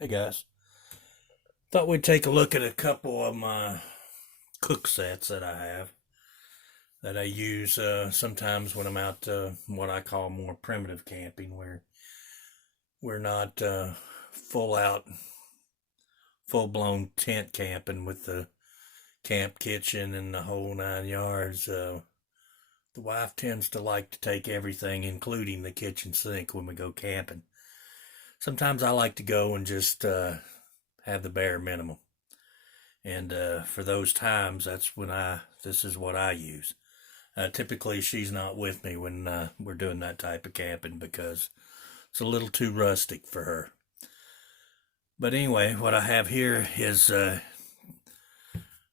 Hey guys, thought we'd take a look at a couple of my Cooksets that I have that I use sometimes when I'm out what I call more primitive camping, where we're not full out, full blown tent camping with the camp kitchen and the whole 9 yards. The wife tends to like to take everything, including the kitchen sink, when we go camping. Sometimes I like to go and just have the bare minimum. And for those times, this is what I use. Typically, she's not with me when we're doing that type of camping because it's a little too rustic for her. But anyway, what I have here is I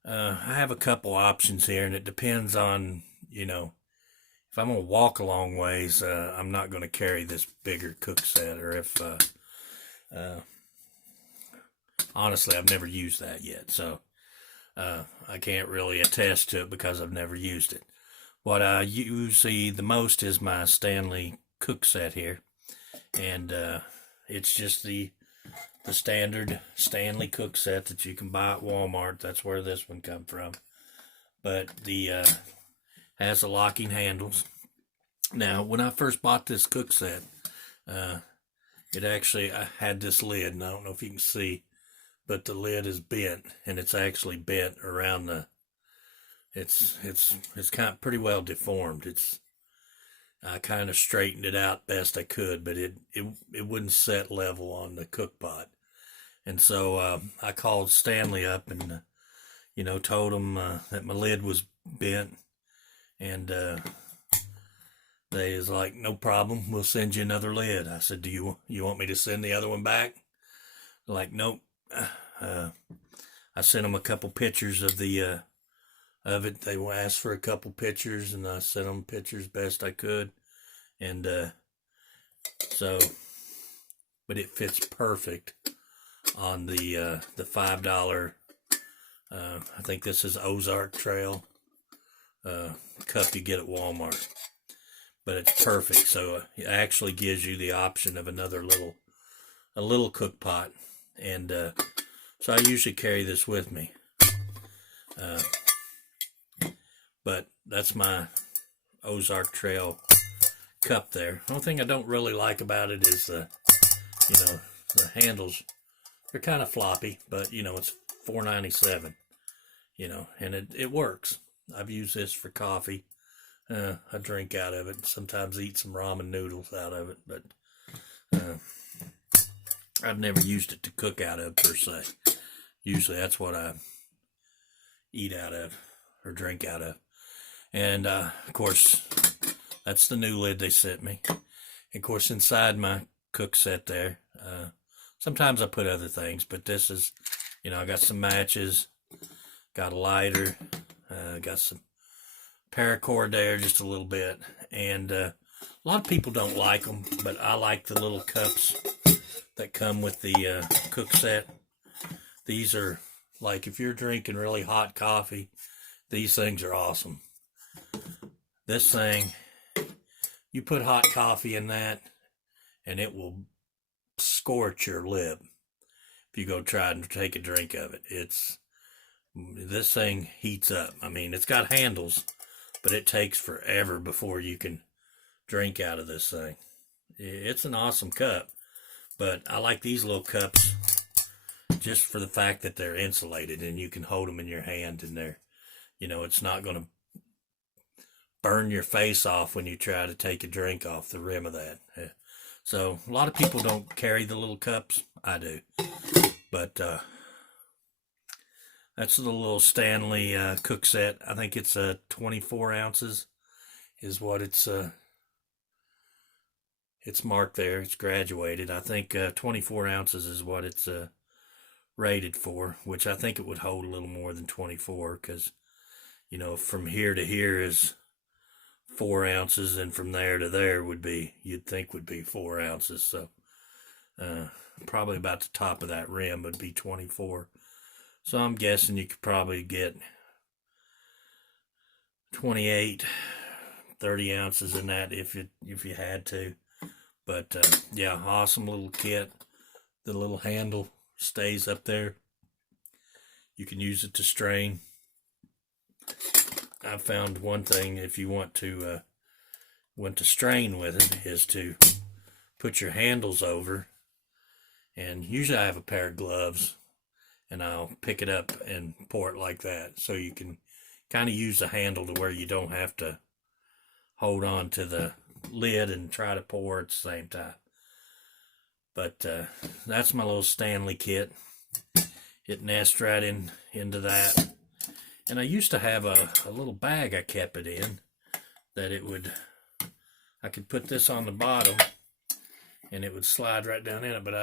have a couple options here, and it depends on, if I'm going to walk a long ways, I'm not going to carry this bigger cook set, or if, honestly, I've never used that yet, so I can't really attest to it because I've never used it. What I use the most is my Stanley cook set here, and it's just the standard Stanley cook set that you can buy at Walmart. That's where this one come from. But the has the locking handles. Now, when I first bought this cook set, I had this lid, and I don't know if you can see, but the lid is bent, and it's actually bent around the. It's kind of pretty well deformed. I kind of straightened it out best I could, but it wouldn't set level on the cook pot, and so I called Stanley up and told him that my lid was bent, and they is like, no problem, we'll send you another lid. I said, do you want me to send the other one back? They're like, nope. I sent them a couple pictures of it. They asked for a couple pictures, and I sent them pictures best I could, and but it fits perfect on the $5. I think this is Ozark Trail cup you get at Walmart, but it's perfect. So it actually gives you the option of a little cook pot, and so I usually carry this with me. But that's my Ozark Trail cup there. The only thing I don't really like about it is the handles. They're kind of floppy, but it's $4.97. And it works. I've used this for coffee. I drink out of it. Sometimes eat some ramen noodles out of it, but I've never used it to cook out of per se. Usually that's what I eat out of or drink out of. And of course, that's the new lid they sent me. And of course, inside my cook set there, sometimes I put other things, but this is, I got some matches, got a lighter, got some paracord there, just a little bit. And a lot of people don't like them, but I like the little cups that come with the cook set. These are, like, if you're drinking really hot coffee, these things are awesome. This thing, you put hot coffee in that, and it will scorch your lip if you go try and take a drink of it. This thing heats up. I mean, it's got handles, but it takes forever before you can drink out of this thing. It's an awesome cup, but I like these little cups just for the fact that they're insulated and you can hold them in your hand, and it's not going to burn your face off when you try to take a drink off the rim of that. So a lot of people don't carry the little cups. I do. But that's the little Stanley cook set. I think it's 24 ounces is what it's marked there. It's graduated. I think 24 ounces is what it's rated for, which I think it would hold a little more than 24, because from here to here is 4 ounces, and from there to there you'd think would be 4 ounces. So probably about the top of that rim would be 24. So I'm guessing you could probably get 28, 30 ounces in that if you had to. But yeah, awesome little kit. The little handle stays up there. You can use it to strain. I found one thing, if you want to strain with it, is to put your handles over, and usually I have a pair of gloves, and I'll pick it up and pour it like that, so you can kind of use the handle to where you don't have to hold on to the lid and try to pour at the same time. But that's my little Stanley kit. It nests right into that. And I used to have a little bag I kept it in that I could put this on the bottom and it would slide right down in it. But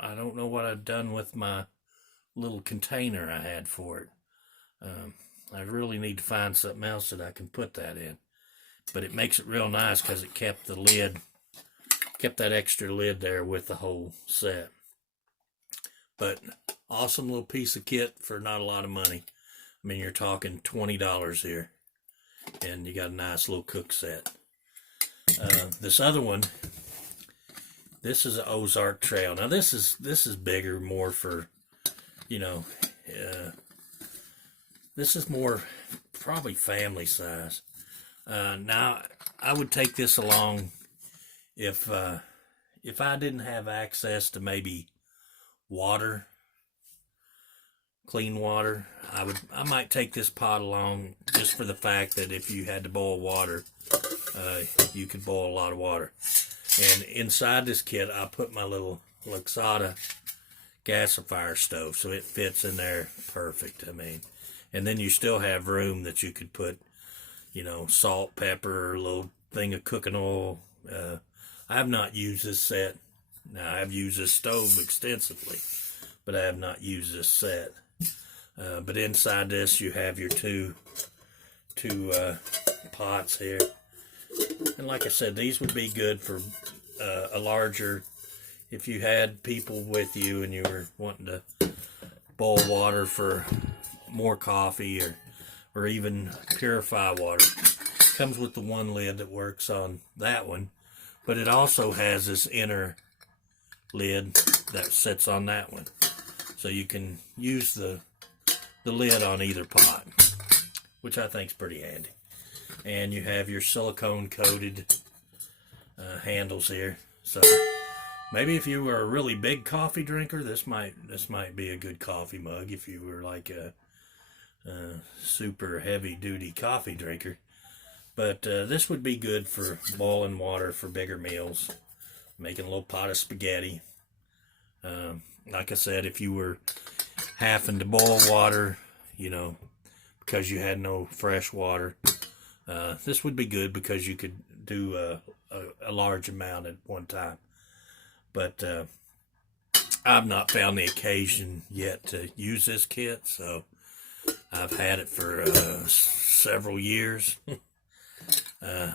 I don't know what I've done with my little container I had for it. I really need to find something else that I can put that in. But it makes it real nice because it kept that extra lid there with the whole set. But awesome little piece of kit for not a lot of money. I mean, you're talking $20 here, and you got a nice little cook set. This other one, this is an Ozark Trail. Now this is bigger, more for, this is more probably family size. Now I would take this along if I didn't have access to maybe water, clean water. I might take this pot along just for the fact that if you had to boil water, you could boil a lot of water. And inside this kit, I put my little Luxada gasifier stove, so it fits in there perfect. I mean, and then you still have room that you could put, salt, pepper, a little thing of cooking oil. I have not used this set. Now, I have used this stove extensively, but I have not used this set. But inside this, you have your two pots here. And like I said, these would be good for a larger, if you had people with you and you were wanting to boil water for more coffee or even purify water. Comes with the one lid that works on that one, but it also has this inner lid that sits on that one. So you can use the lid on either pot, which I think is pretty handy. And you have your silicone coated handles here. So maybe if you were a really big coffee drinker, this might be a good coffee mug. If you were like a super heavy duty coffee drinker. But this would be good for boiling water for bigger meals, making a little pot of spaghetti. Like I said, if you were having to boil water, because you had no fresh water, this would be good because you could do a large amount at one time. But I've not found the occasion yet to use this kit, so I've had it for several years. I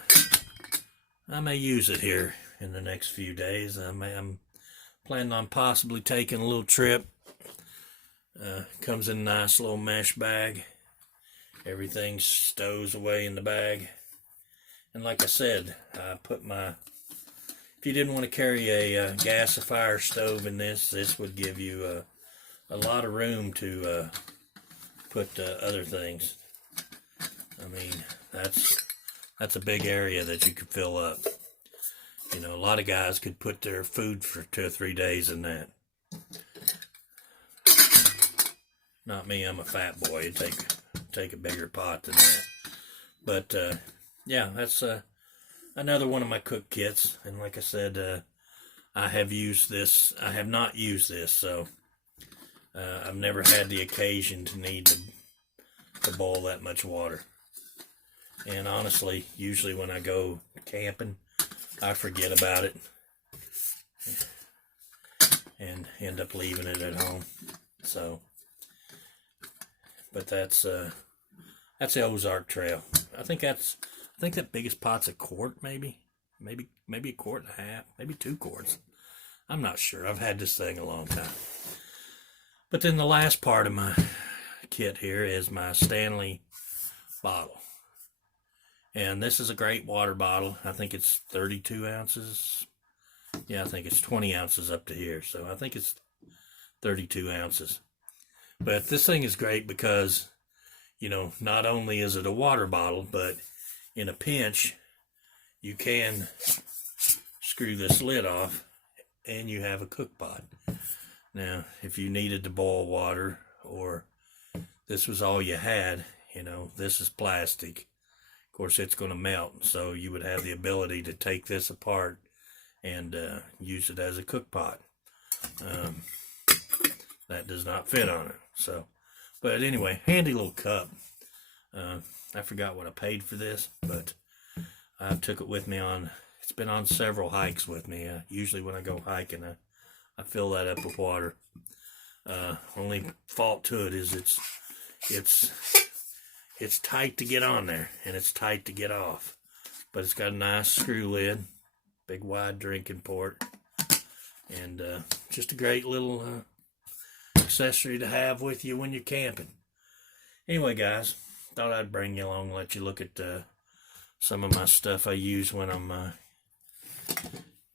may use it here in the next few days. I'm planning on possibly taking a little trip. Comes in a nice little mesh bag. Everything stows away in the bag. And like I said, I put if you didn't want to carry a gasifier stove in this would give you a lot of room to put other things. I mean, that's a big area that you could fill up. A lot of guys could put their food for 2 or 3 days in that. Not me, I'm a fat boy. It'd take a bigger pot than that. But yeah, that's another one of my cook kits. And like I said, I have not used this, so I've never had the occasion to need to boil that much water. And honestly, usually when I go camping, I forget about it and end up leaving it at home. So, but that's the Ozark Trail. I think that biggest pot's a quart, maybe a quart and a half, maybe 2 quarts. I'm not sure. I've had this thing a long time. But then the last part of my kit here is my Stanley bottle. And this is a great water bottle. I think it's 32 ounces. Yeah, I think it's 20 ounces up to here. So I think it's 32 ounces. But this thing is great because, you know, not only is it a water bottle, but in a pinch, you can screw this lid off and you have a cook pot. Now, if you needed to boil water, or this was all you had, you know, this is plastic. Of course, it's going to melt, so you would have the ability to take this apart and use it as a cook pot. That does not fit on it. So, but anyway, handy little cup. I forgot what I paid for this, but I took it with me on. It's been on several hikes with me. Usually when I go hiking, I fill that up with water. Only fault to it is it's tight to get on there, and it's tight to get off. But it's got a nice screw lid, big wide drinking port, and just a great little accessory to have with you when you're camping. Anyway, guys, thought I'd bring you along and let you look at some of my stuff I use when I'm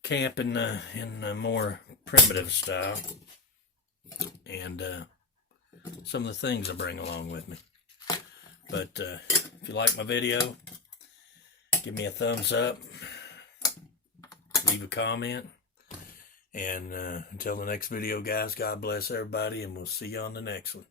camping in a more primitive style, and some of the things I bring along with me. But if you like my video, give me a thumbs up, leave a comment, and until the next video, guys, God bless everybody, and we'll see you on the next one.